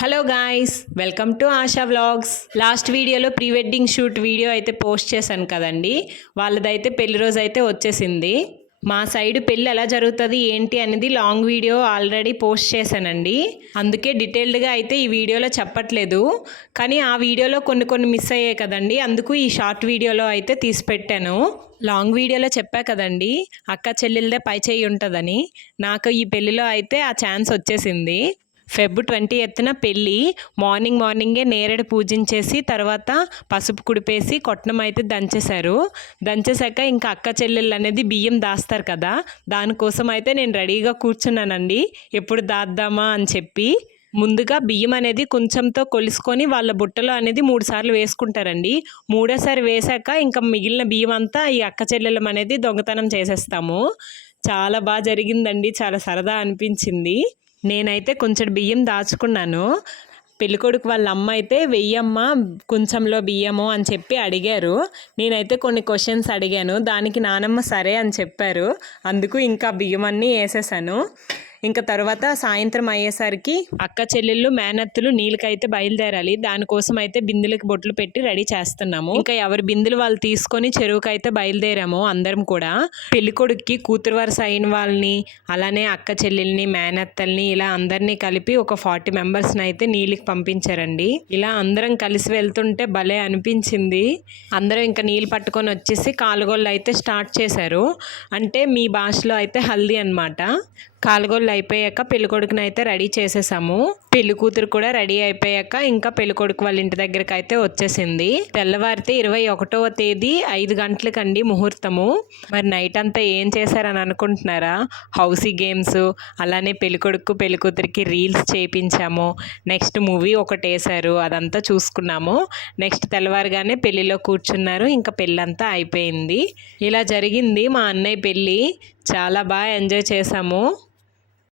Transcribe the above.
Hello guys, welcome to ASHA vlogs. Last వీడియోలో pre wedding shoot video అయితే post చేశాను కదండి. వాళ్ళదైతే పెళ్లి రోజు అయితే వచ్చేసింది. మా సైడ్ పెళ్ళి ఎలా జరుగుతుంది ఏంటి అనేది లాంగ్ వీడియో ఆల్రెడీ పోస్ట్ చేశానండి. అందుకే డీటెయిల్డ్గా అయితే ఈ వీడియోలో చెప్పట్లేదు. కానీ ఆ వీడియోలో కొన్ని మిస్ అయ్యాయి కదండి, అందుకు ఈ షార్ట్ వీడియోలో అయితే తీసి పెట్టాను. లాంగ్ వీడియోలో చెప్పా కదండి, అక్క చెల్లెలదే పై చేయి ఉంటుందని. నాకు ఈ పెళ్ళిలో అయితే ఆ ఛాన్స్ వచ్చేసింది. ఫెబ్ 20న పెళ్ళి. మార్నింగే నేరేడు పూజించేసి తర్వాత పసుపు కుడిపేసి కొట్నం అయితే దంచేశాక ఇంకా అక్క చెల్లెళ్ళు అనేది బియ్యం దాస్తారు కదా, దానికోసం అయితే నేను రెడీగా కూర్చున్నానండి. ఎప్పుడు దాద్దామా అని చెప్పి. ముందుగా బియ్యం అనేది కొంచెంతో కొలుసుకొని వాళ్ళ బుట్టలో అనేది 3 సార్లు వేసుకుంటారండి. మూడోసారి వేశాక ఇంకా మిగిలిన బియ్యం అంతా ఈ అక్క చెల్లెలం అనేది దొంగతనం చేసేస్తాము. చాలా బాగా జరిగిందండి, చాలా సరదా అనిపించింది. నేనైతే కొంచెం బియ్యం దాచుకున్నాను. పెళ్ళికొడుకు వాళ్ళ అమ్మ అయితే వెయ్యమ్మ కొంచెంలో బియ్యము అని చెప్పి అడిగారు. నేనైతే కొన్ని క్వశ్చన్స్ అడిగాను, దానికి నానమ్మ సరే అని చెప్పారు. అందుకు ఇంకా బియ్యం అన్నీ వేసేసాను. ఇంకా తర్వాత సాయంత్రం అయ్యేసరికి అక్క చెల్లెళ్ళు మేనత్తులు నీళ్ళకైతే బయలుదేరాలి. దానికోసం అయితే బిందెలకు బొట్లు పెట్టి రెడీ చేస్తున్నాము. ఇంకా ఎవరి బిందెలు వాళ్ళు తీసుకొని చెరువుకైతే బయలుదేరాము అందరం కూడా. పెళ్ళికొడుక్కి కూతురు వరుస అయిన వాళ్ళని, అలానే అక్క చెల్లెల్ని, మేనత్తల్ని ఇలా అందరినీ కలిపి ఒక 40 మెంబర్స్ని అయితే నీళ్ళకి పంపించారండి. ఇలా అందరం కలిసి వెళ్తుంటే భలే అనిపించింది. అందరం ఇంకా నీళ్ళు పట్టుకొని వచ్చేసి కాలుగోళ్ళు అయితే స్టార్ట్ చేశారు. అంటే మీ భాషలో అయితే హల్దీ అనమాట. కాలుగోళ్ళు అయిపోయాక పెళ్ళికొడుకుని అయితే రెడీ చేసేసాము. పెళ్లి కూతురు కూడా రెడీ అయిపోయాక ఇంకా పెళ్ళికొడుకు వాళ్ళ ఇంటి దగ్గరికి అయితే వచ్చేసింది. తెల్లవారితే 21వ తేదీ 5 గంటలకండి ముహూర్తము. మరి నైట్ అంతా ఏం చేశారని అనుకుంటున్నారా? హౌసీ గేమ్స్, అలానే పెళ్ళికొడుకు పెళ్ళికూతురికి రీల్స్ చేయించాము. నెక్స్ట్ మూవీ ఒకటి వేశారు, అదంతా చూసుకున్నాము. నెక్స్ట్ తెల్లవారుగానే పెళ్లిలో కూర్చున్నారు. ఇంకా పెళ్ళంతా అయిపోయింది. ఇలా జరిగింది మా అన్నయ్య పెళ్ళి. చాలా బాగా ఎంజాయ్ చేశాము.